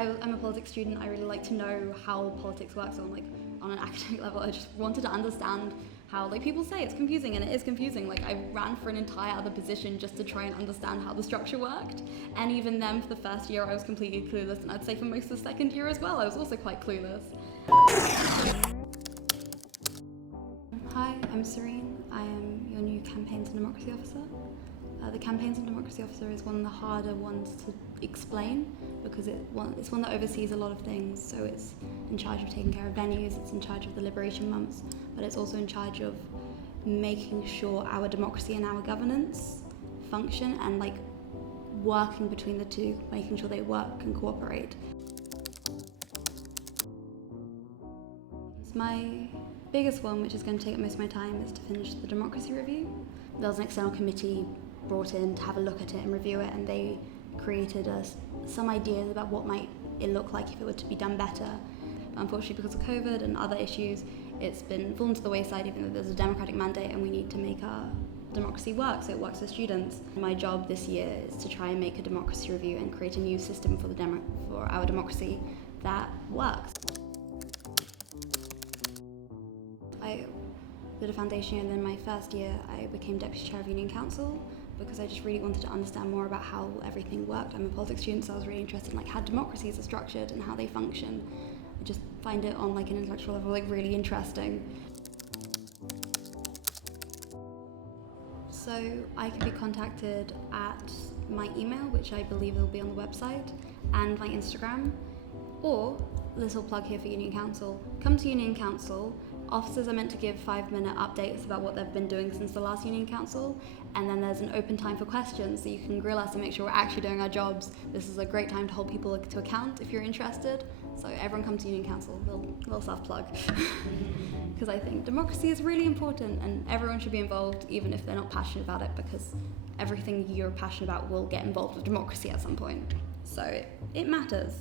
I'm a politics student. I really like to know how politics works on an academic level. I just wanted to understand how, people say it's confusing, and it is confusing. I ran for an entire other position just to try and understand how the structure worked. And even then, for the first year, I was completely clueless. And I'd say for most of the second year as well, I was also quite clueless. Hi, I'm Serene. I am your new Campaigns and Democracy Officer. The Campaigns and Democracy Officer is one of the harder ones to explain because it's one that oversees a lot of things. So it's in charge of taking care of venues, it's in charge of the liberation months, but it's also in charge of making sure our democracy and our governance function and working between the two, making sure they work and cooperate. My biggest one, which is going to take most of my time, is to finish the democracy review. There was an external committee brought in to have a look at it and review it, and they created some ideas about what might it look like if it were to be done better. But unfortunately, because of COVID and other issues, it's been fallen to the wayside, even though there's a democratic mandate and we need to make our democracy work so it works for students. My job this year is to try and make a democracy review and create a new system for our democracy that works. I did a foundation year, and then my first year I became Deputy Chair of Union Council because I just really wanted to understand more about how everything worked. I'm a politics student, so I was really interested in how democracies are structured and how they function. I just find it on an intellectual level really interesting. So I can be contacted at my email, which I believe will be on the website, and my Instagram, or little plug here for Union Council. Come to Union Council. Officers are meant to give 5-minute updates about what they've been doing since the last Union Council, and then there's an open time for questions, so you can grill us and make sure we're actually doing our jobs. This is a great time to hold people to account if you're interested. So everyone come to Union Council, little self-plug. Because I think democracy is really important and everyone should be involved, even if they're not passionate about it, because everything you're passionate about will get involved with democracy at some point. So it matters.